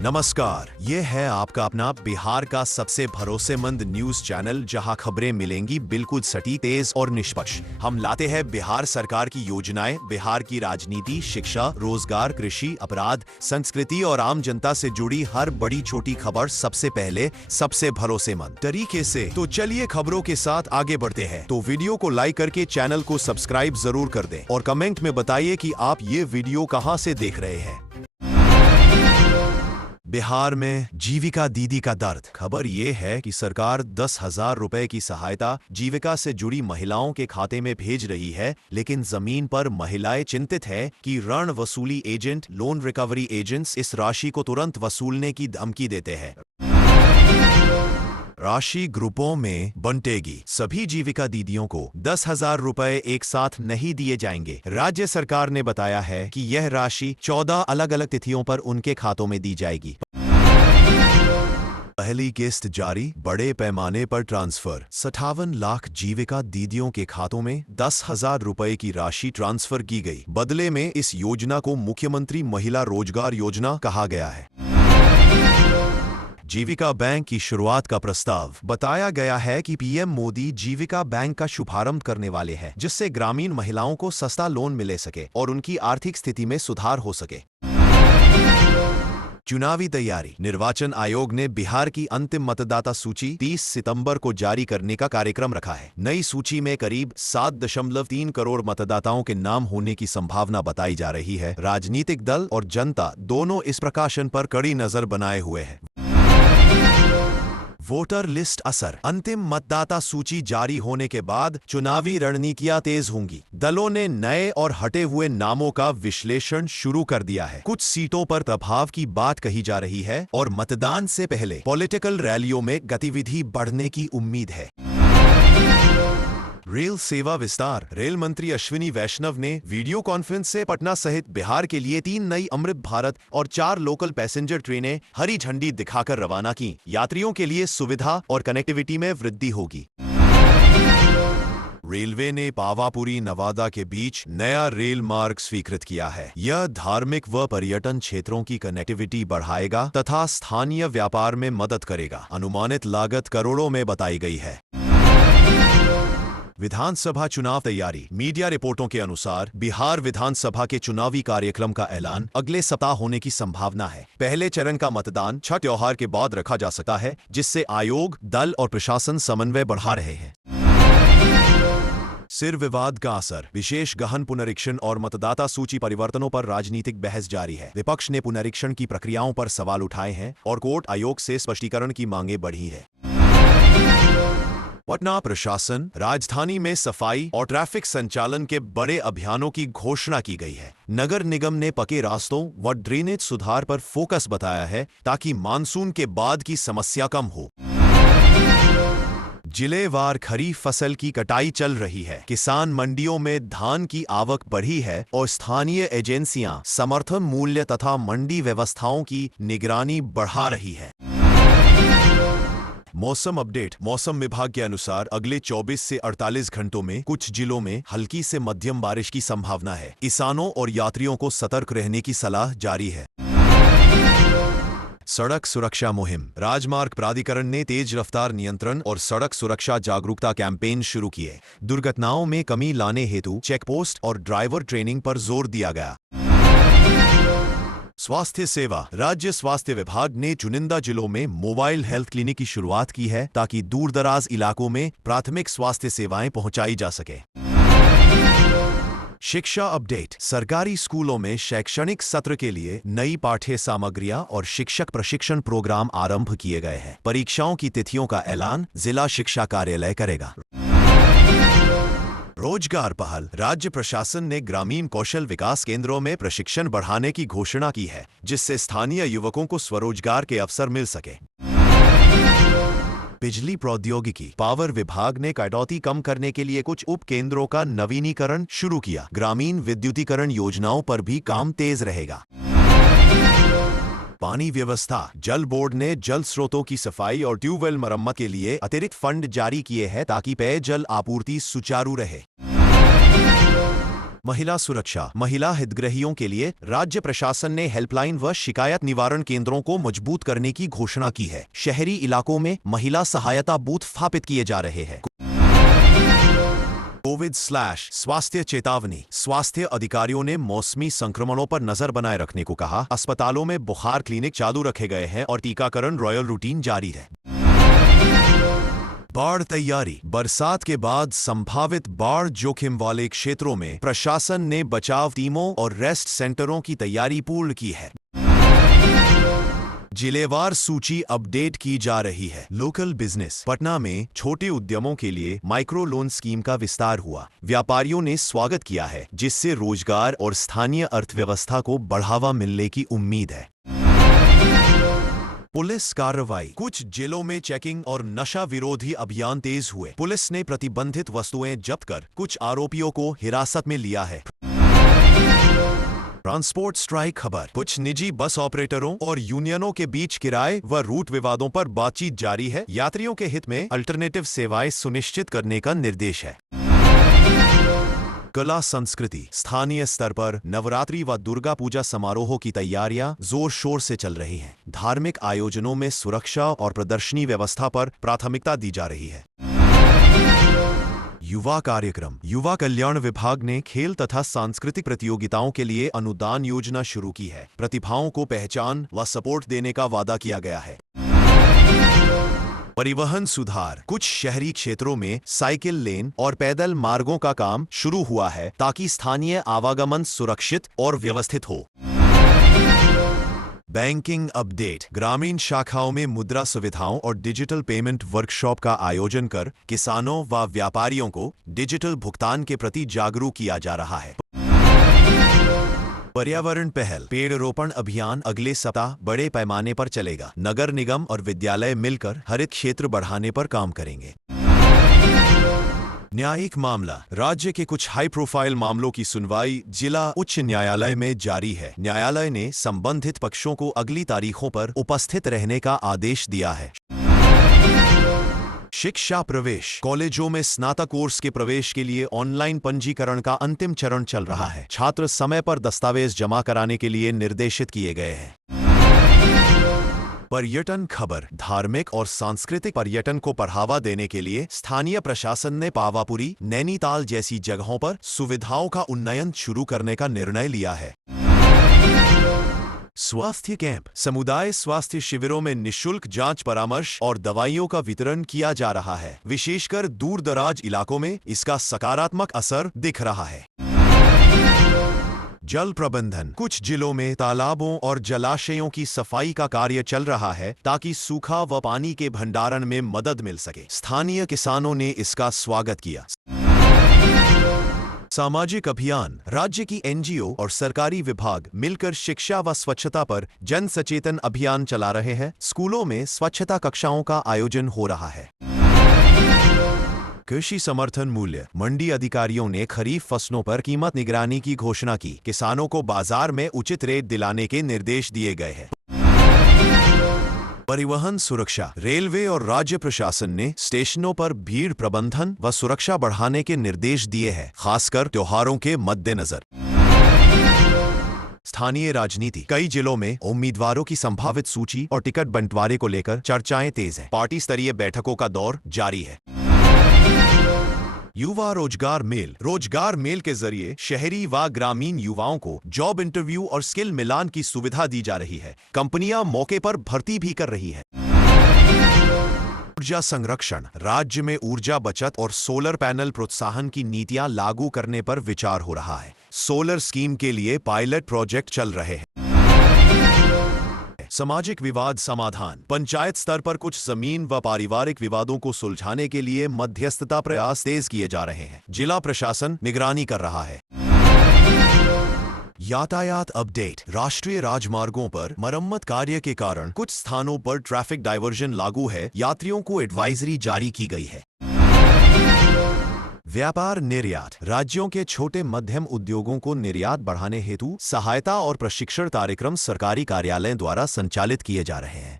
नमस्कार, ये है आपका अपना बिहार का सबसे भरोसेमंद न्यूज चैनल जहां खबरें मिलेंगी बिल्कुल सटीक, तेज और निष्पक्ष। हम लाते हैं बिहार सरकार की योजनाएं, बिहार की राजनीति, शिक्षा, रोजगार, कृषि, अपराध, संस्कृति और आम जनता से जुड़ी हर बड़ी छोटी खबर सबसे पहले, सबसे भरोसेमंद तरीके से। तो चलिए खबरों के साथ आगे बढ़ते हैं। तो वीडियो को लाइक करके चैनल को सब्सक्राइब जरूर कर दें और कमेंट में बताइए कि आप ये वीडियो कहां से देख रहे हैं। बिहार में जीविका दीदी का दर्द। खबर ये है कि सरकार 10,000 रुपए की सहायता जीविका से जुड़ी महिलाओं के खाते में भेज रही है, लेकिन जमीन पर महिलाएं चिंतित है कि ऋण वसूली एजेंट, लोन रिकवरी एजेंट्स इस राशि को तुरंत वसूलने की धमकी देते हैं। राशि ग्रुपों में बंटेगी। सभी जीविका दीदियों को 10,000 रुपए एक साथ नहीं दिए जाएंगे। राज्य सरकार ने बताया है कि यह राशि 14 अलग अलग तिथियों पर उनके खातों में दी जाएगी। पहली किस्त जारी, बड़े पैमाने पर ट्रांसफर। 57 लाख जीविका दीदियों के खातों में 10,000 रुपए की राशि ट्रांसफर की गई। बदले में इस योजना को मुख्यमंत्री महिला रोजगार योजना कहा गया है। जीविका बैंक की शुरुआत का प्रस्ताव। बताया गया है कि पीएम मोदी जीविका बैंक का शुभारंभ करने वाले हैं, जिससे ग्रामीण महिलाओं को सस्ता लोन मिले सके और उनकी आर्थिक स्थिति में सुधार हो सके। चुनावी तैयारी। निर्वाचन आयोग ने बिहार की अंतिम मतदाता सूची 30 सितंबर को जारी करने का कार्यक्रम रखा है। नई सूची में करीब 7.3 करोड़ मतदाताओं के नाम होने की संभावना बताई जा रही है। राजनीतिक दल और जनता दोनों इस प्रकाशन पर कड़ी नजर बनाए हुए हैं। वोटर लिस्ट असर। अंतिम मतदाता सूची जारी होने के बाद चुनावी रणनीतियां तेज होंगी। दलों ने नए और हटे हुए नामों का विश्लेषण शुरू कर दिया है। कुछ सीटों पर प्रभाव की बात कही जा रही है और मतदान से पहले पॉलिटिकल रैलियों में गतिविधि बढ़ने की उम्मीद है। रेल सेवा विस्तार। रेल मंत्री अश्विनी वैष्णव ने वीडियो कॉन्फ्रेंस से पटना सहित बिहार के लिए 3 नई अमृत भारत और 4 लोकल पैसेंजर ट्रेनें हरी झंडी दिखाकर रवाना की। यात्रियों के लिए सुविधा और कनेक्टिविटी में वृद्धि होगी। रेलवे ने पावापुरी नवादा के बीच नया रेल मार्ग स्वीकृत किया है। यह धार्मिक व पर्यटन क्षेत्रों की कनेक्टिविटी बढ़ाएगा तथा स्थानीय व्यापार में मदद करेगा। अनुमानित लागत करोड़ों में बताई गई है। विधानसभा चुनाव तैयारी। मीडिया रिपोर्टों के अनुसार बिहार विधानसभा के चुनावी कार्यक्रम का ऐलान अगले सप्ताह होने की संभावना है। पहले चरण का मतदान छठ त्योहार के बाद रखा जा सकता है, जिससे आयोग, दल और प्रशासन समन्वय बढ़ा रहे हैं। सिर विवाद का असर। विशेष गहन पुनरीक्षण और मतदाता सूची परिवर्तनों पर राजनीतिक बहस जारी है। विपक्ष ने पुनरीक्षण की प्रक्रियाओं पर सवाल उठाए हैं और कोर्ट आयोग से स्पष्टीकरण की मांगें बढ़ी है। पटना प्रशासन। राजधानी में सफाई और ट्रैफिक संचालन के बड़े अभियानों की घोषणा की गई है। नगर निगम ने पक्के रास्तों व ड्रेनेज सुधार पर फोकस बताया है ताकि मानसून के बाद की समस्या कम हो। जिलेवार खरीफ फसल की कटाई चल रही है। किसान मंडियों में धान की आवक बढ़ी है और स्थानीय एजेंसियां समर्थन मूल्य तथा मंडी व्यवस्थाओं की निगरानी बढ़ा रही है। मौसम अपडेट। मौसम विभाग के अनुसार अगले 24 से 48 घंटों में कुछ जिलों में हल्की से मध्यम बारिश की संभावना है। किसानों और यात्रियों को सतर्क रहने की सलाह जारी है। सड़क सुरक्षा मुहिम। राजमार्ग प्राधिकरण ने तेज रफ्तार नियंत्रण और सड़क सुरक्षा जागरूकता कैंपेन शुरू किए। दुर्घटनाओं में कमी लाने हेतु चेकपोस्ट और ड्राइवर ट्रेनिंग पर जोर दिया गया। स्वास्थ्य सेवा। राज्य स्वास्थ्य विभाग ने चुनिंदा जिलों में मोबाइल हेल्थ क्लिनिक की शुरुआत की है ताकि दूरदराज इलाकों में प्राथमिक स्वास्थ्य सेवाएं पहुंचाई जा सके। शिक्षा अपडेट। सरकारी स्कूलों में शैक्षणिक सत्र के लिए नई पाठ्य सामग्रियां और शिक्षक प्रशिक्षण प्रोग्राम आरंभ किए गए हैं। परीक्षाओं की तिथियों का ऐलान जिला शिक्षा कार्यालय करेगा। रोजगार पहल। राज्य प्रशासन ने ग्रामीण कौशल विकास केंद्रों में प्रशिक्षण बढ़ाने की घोषणा की है, जिससे स्थानीय युवकों को स्वरोजगार के अवसर मिल सके। बिजली प्रौद्योगिकी। पावर विभाग ने कटौती कम करने के लिए कुछ उप केंद्रों का नवीनीकरण शुरू किया। ग्रामीण विद्युतीकरण योजनाओं पर भी काम तेज रहेगा। पानी व्यवस्था। जल बोर्ड ने जल स्रोतों की सफाई और ट्यूबवेल मरम्मत के लिए अतिरिक्त फंड जारी किए हैं ताकि पेयजल आपूर्ति सुचारू रहे। महिला सुरक्षा। महिला हितग्राहियों के लिए राज्य प्रशासन ने हेल्पलाइन व शिकायत निवारण केंद्रों को मजबूत करने की घोषणा की है। शहरी इलाकों में महिला सहायता बूथ स्थापित किए जा रहे हैं। कोविड/स्वास्थ्य चेतावनी। स्वास्थ्य अधिकारियों ने मौसमी संक्रमणों पर नजर बनाए रखने को कहा। अस्पतालों में बुखार क्लिनिक चालू रखे गए हैं और टीकाकरण रॉयल रूटीन जारी है। बाढ़ तैयारी। बरसात के बाद संभावित बाढ़ जोखिम वाले क्षेत्रों में प्रशासन ने बचाव टीमों और रेस्ट सेंटरों की तैयारी पूर्ण की है। जिलेवार सूची अपडेट की जा रही है। Local business. पटना में छोटे उद्यमों के लिए माइक्रो लोन स्कीम का विस्तार हुआ। व्यापारियों ने स्वागत किया है, जिससे रोजगार और स्थानीय अर्थव्यवस्था को बढ़ावा मिलने की उम्मीद है। पुलिस कार्रवाई। कुछ जिलों में चेकिंग और नशा विरोधी अभियान तेज हुए। पुलिस ने प्रतिबंधित वस्तुएं जब्त कर कुछ आरोपियों को हिरासत में लिया है। ट्रांसपोर्ट स्ट्राइक खबर। कुछ निजी बस ऑपरेटरों और यूनियनों के बीच किराए व रूट विवादों पर बातचीत जारी है। यात्रियों के हित में अल्टरनेटिव सेवाएं सुनिश्चित करने का निर्देश है। कला संस्कृति। स्थानीय स्तर पर नवरात्रि व दुर्गा पूजा समारोहों की तैयारियां जोर शोर से चल रही हैं। धार्मिक आयोजनों में सुरक्षा और प्रदर्शनी व्यवस्था पर प्राथमिकता दी जा रही है। युवा कार्यक्रम। युवा कल्याण विभाग ने खेल तथा सांस्कृतिक प्रतियोगिताओं के लिए अनुदान योजना शुरू की है। प्रतिभाओं को पहचान व सपोर्ट देने का वादा किया गया है। परिवहन सुधार। कुछ शहरी क्षेत्रों में साइकिल लेन और पैदल मार्गों का काम शुरू हुआ है, ताकि स्थानीय आवागमन सुरक्षित और व्यवस्थित हो। Banking update. ग्रामीण शाखाओं में मुद्रा सुविधाओं और डिजिटल पेमेंट वर्कशॉप का आयोजन कर किसानों व व्यापारियों को डिजिटल भुगतान के प्रति जागरूक किया जा रहा है। पर्यावरण पहल। पेड़ रोपण अभियान अगले सप्ताह बड़े पैमाने पर चलेगा। नगर निगम और विद्यालय मिलकर हरित क्षेत्र बढ़ाने पर काम करेंगे। न्यायिक मामला। राज्य के कुछ हाई प्रोफाइल मामलों की सुनवाई जिला उच्च न्यायालय में जारी है। न्यायालय ने संबंधित पक्षों को अगली तारीखों पर उपस्थित रहने का आदेश दिया है। शिक्षा प्रवेश। कॉलेजों में स्नातक कोर्स के प्रवेश के लिए ऑनलाइन पंजीकरण का अंतिम चरण चल रहा है। छात्र समय पर दस्तावेज जमा कराने के लिए निर्देशित किए गए हैं। पर्यटन खबर। धार्मिक और सांस्कृतिक पर्यटन को बढ़ावा देने के लिए स्थानीय प्रशासन ने पावापुरी, नैनीताल जैसी जगहों पर सुविधाओं का उन्नयन शुरू करने का निर्णय लिया है। स्वास्थ्य कैंप। समुदाय स्वास्थ्य शिविरों में निशुल्क जांच, परामर्श और दवाइयों का वितरण किया जा रहा है। विशेषकर दूर दराज इलाकों में इसका सकारात्मक असर दिख रहा है। जल प्रबंधन। कुछ जिलों में तालाबों और जलाशयों की सफाई का कार्य चल रहा है, ताकि सूखा व पानी के भंडारण में मदद मिल सके। स्थानीय किसानों ने इसका स्वागत किया। सामाजिक अभियान। राज्य की एनजीओ और सरकारी विभाग मिलकर शिक्षा व स्वच्छता पर जन सचेतन अभियान चला रहे हैं। स्कूलों में स्वच्छता कक्षाओं का आयोजन हो रहा है। कृषि समर्थन मूल्य। मंडी अधिकारियों ने खरीफ फसलों पर कीमत निगरानी की घोषणा की। किसानों को बाजार में उचित रेट दिलाने के निर्देश दिए गए हैं। परिवहन सुरक्षा। रेलवे और राज्य प्रशासन ने स्टेशनों पर भीड़ प्रबंधन व सुरक्षा बढ़ाने के निर्देश दिए हैं, खासकर त्योहारों के मद्देनजर। स्थानीय राजनीति। कई जिलों में उम्मीदवारों की संभावित सूची और टिकट बंटवारे को लेकर चर्चाएं तेज हैं। पार्टी स्तरीय बैठकों का दौर जारी है। युवा रोजगार मेल। रोजगार मेल के जरिए शहरी व ग्रामीण युवाओं को जॉब इंटरव्यू और स्किल मिलान की सुविधा दी जा रही है। कंपनियां मौके पर भर्ती भी कर रही हैं। ऊर्जा संरक्षण। राज्य में ऊर्जा बचत और सोलर पैनल प्रोत्साहन की नीतियां लागू करने पर विचार हो रहा है। सोलर स्कीम के लिए पायलट प्रोजेक्ट चल रहे हैं। सामाजिक विवाद समाधान। पंचायत स्तर पर कुछ जमीन व पारिवारिक विवादों को सुलझाने के लिए मध्यस्थता प्रयास तेज किए जा रहे हैं। जिला प्रशासन निगरानी कर रहा है। यातायात अपडेट। राष्ट्रीय राजमार्गों पर मरम्मत कार्य के कारण कुछ स्थानों पर ट्रैफिक डायवर्जन लागू है। यात्रियों को एडवाइजरी जारी की गई है। व्यापार निर्यात। राज्यों के छोटे मध्यम उद्योगों को निर्यात बढ़ाने हेतु सहायता और प्रशिक्षण कार्यक्रम सरकारी कार्यालयों द्वारा संचालित किए जा रहे हैं।